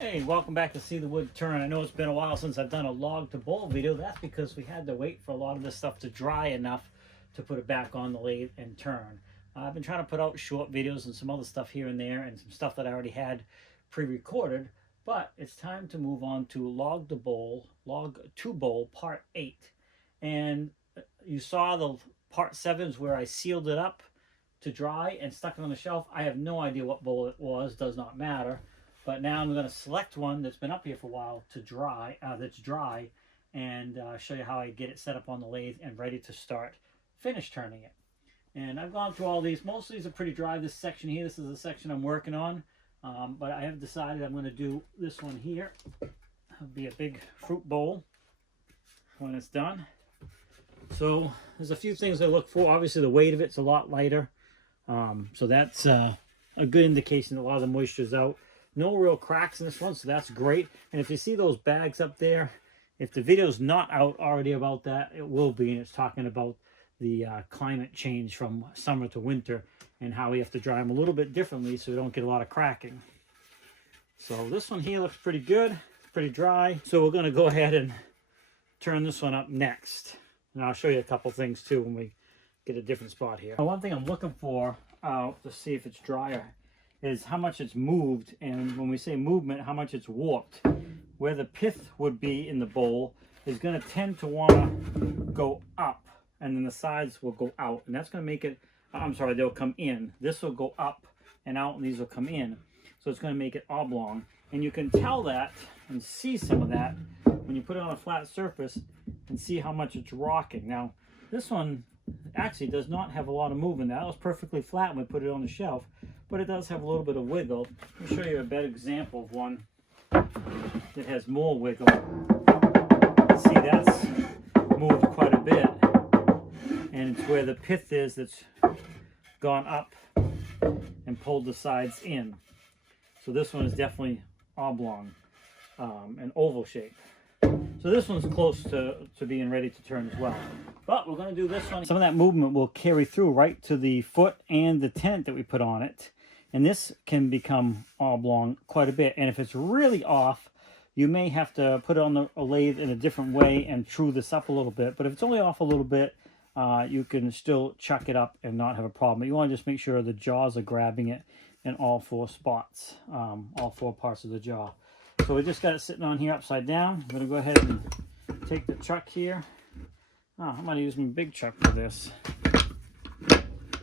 Hey, welcome back to See the Wood Turn. I know it's been a while since I've done a log to bowl video. That's because we had to wait for a lot of this stuff to dry enough to put it back on the lathe and turn. I've been trying to put out short videos and some other stuff here and there and some stuff that I already had pre-recorded, but it's time to move on to log to bowl part 8. And you saw the part 7 is where I sealed it up to dry and stuck it on the shelf. I have no idea what bowl it was, does not matter. But now I'm going to select one that's been up here for a while to dry, that's dry, and show you how I get it set up on the lathe and ready to start finish turning it. And I've gone through all these. Most of these are pretty dry. This section here, this is the section I'm working on. But I have decided I'm going to do this one here. It'll be a big fruit bowl when it's done. So there's a few things I look for. Obviously the weight of it's a lot lighter. So that's a good indication that a lot of the moisture's out. No real cracks in this one, so that's great. And if you see those bags up there, if the video's not out already about that, it will be. And it's talking about the climate change from summer to winter and how we have to dry them a little bit differently so we don't get a lot of cracking. So this one here looks pretty good. It's pretty dry. So we're going to go ahead and turn this one up next. And I'll show you a couple things too when we get a different spot here. One thing I'm looking for to see if it's drier is how much it's moved, and when we say movement, how much it's warped. Where the pith would be in the bowl is going to tend to want to go up, and then the sides will go out, and that's going to make it, I'm sorry, they'll come in. This will go up and out, and these will come in. So it's going to make it oblong, and you can tell that and see some of that when you put it on a flat surface and see how much it's rocking. Now, this one actually does not have a lot of movement. That was perfectly flat when we put it on the shelf, but it does have a little bit of wiggle. Let me show you a better example of one that has more wiggle. See, that's moved quite a bit, and it's where the pith is that's gone up and pulled the sides in. So this one is definitely oblong and oval shape. So this one's close to being ready to turn as well. But we're going to do this one. Some of that movement will carry through right to the foot and the tent that we put on it. And this can become oblong quite a bit. And if it's really off, you may have to put it on the lathe in a different way and true this up a little bit. But if it's only off a little bit, you can still chuck it up and not have a problem. But you want to just make sure the jaws are grabbing it in all 4 spots, all 4 parts of the jaw. So we just got it sitting on here upside down. I'm going to go ahead and take the chuck here. Oh, I'm going to use my big chuck for this.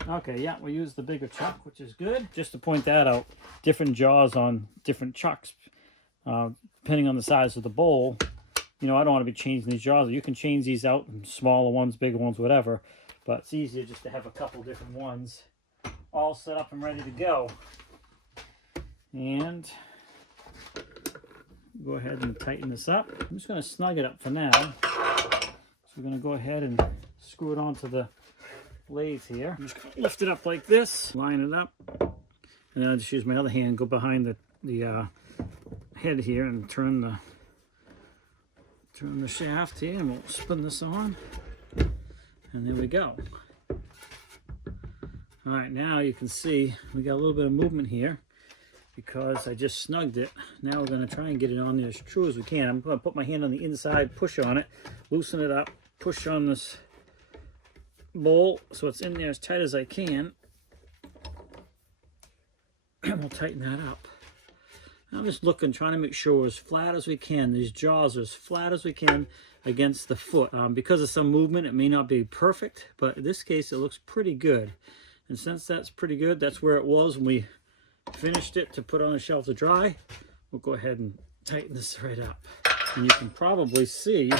Okay, yeah, we use the bigger chuck, which is good. Just to point that out, different jaws on different chucks, depending on the size of the bowl. You know, I don't want to be changing these jaws. You can change these out, smaller ones, bigger ones, whatever. But it's easier just to have a couple different ones all set up and ready to go. And go ahead and tighten this up. I'm just going to snug it up for now. So we're going to go ahead and screw it onto the lathe here. I'm just going to lift it up like this, line it up, and then I'll just use my other hand, go behind the head here and turn the shaft here, and we'll spin this on, and there we go. All right, now you can see we got a little bit of movement here because I just snugged it. Now we're going to try and get it on there as true as we can. I'm going to put my hand on the inside, push on it, loosen it up, push on this bowl so it's in there as tight as I can, and we'll tighten that up. I'm just looking, trying to make sure we're as flat as we can. These jaws are as flat as we can against the foot. Because of some movement, it may not be perfect, but in this case it looks pretty good. And since that's pretty good, that's where it was when we finished it to put on a shelf to dry. We'll go ahead and tighten this right up, and you can probably see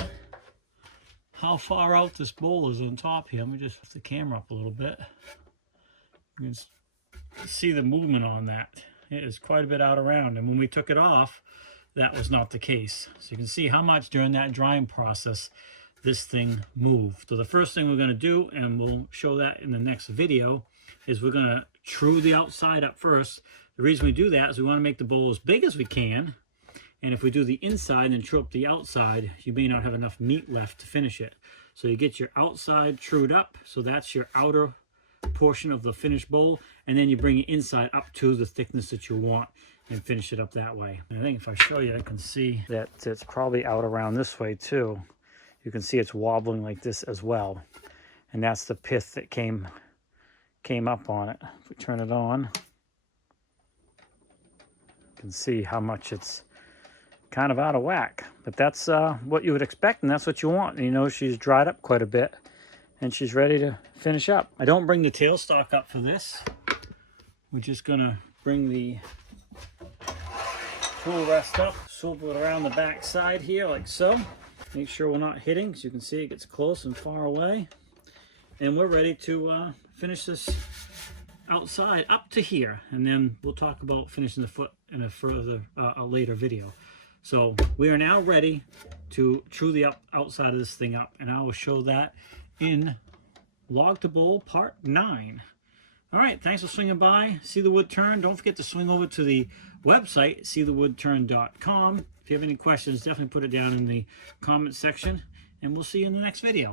how far out this bowl is on top here. Let me just lift the camera up a little bit. You can see the movement on that. It is quite a bit out around, and when we took it off, that was not the case. So you can see how much during that drying process this thing moved. So the first thing we're going to do, and we'll show that in the next video, is we're going to true the outside up first. The reason we do that is we want to make the bowl as big as we can, and if we do the inside and true up the outside, you may not have enough meat left to finish it. So you get your outside trued up, so that's your outer portion of the finished bowl, and then you bring it inside up to the thickness that you want. and finish it up that way. And I think if I show you, I can see that it's probably out around this way too. You can see it's wobbling like this as well. And that's the pith that came up on it. If we turn it on, you can see how much it's kind of out of whack. But that's what you would expect, and that's what you want. And you know, she's dried up quite a bit, and she's ready to finish up. I don't bring the tailstock up for this. We're just gonna bring the tool rest up, swivel it around the back side here like so. Make sure we're not hitting, because you can see it gets close and far away. And we're ready to finish this outside up to here, and then we'll talk about finishing the foot in a further a later video. So we are now ready to true the outside of this thing up, and I will show that in Log to Bowl Part 9. All right, thanks for swinging by. See the wood turn. Don't forget to swing over to the website, seethewoodturn.com. If you have any questions, definitely put it down in the comment section, and we'll see you in the next video.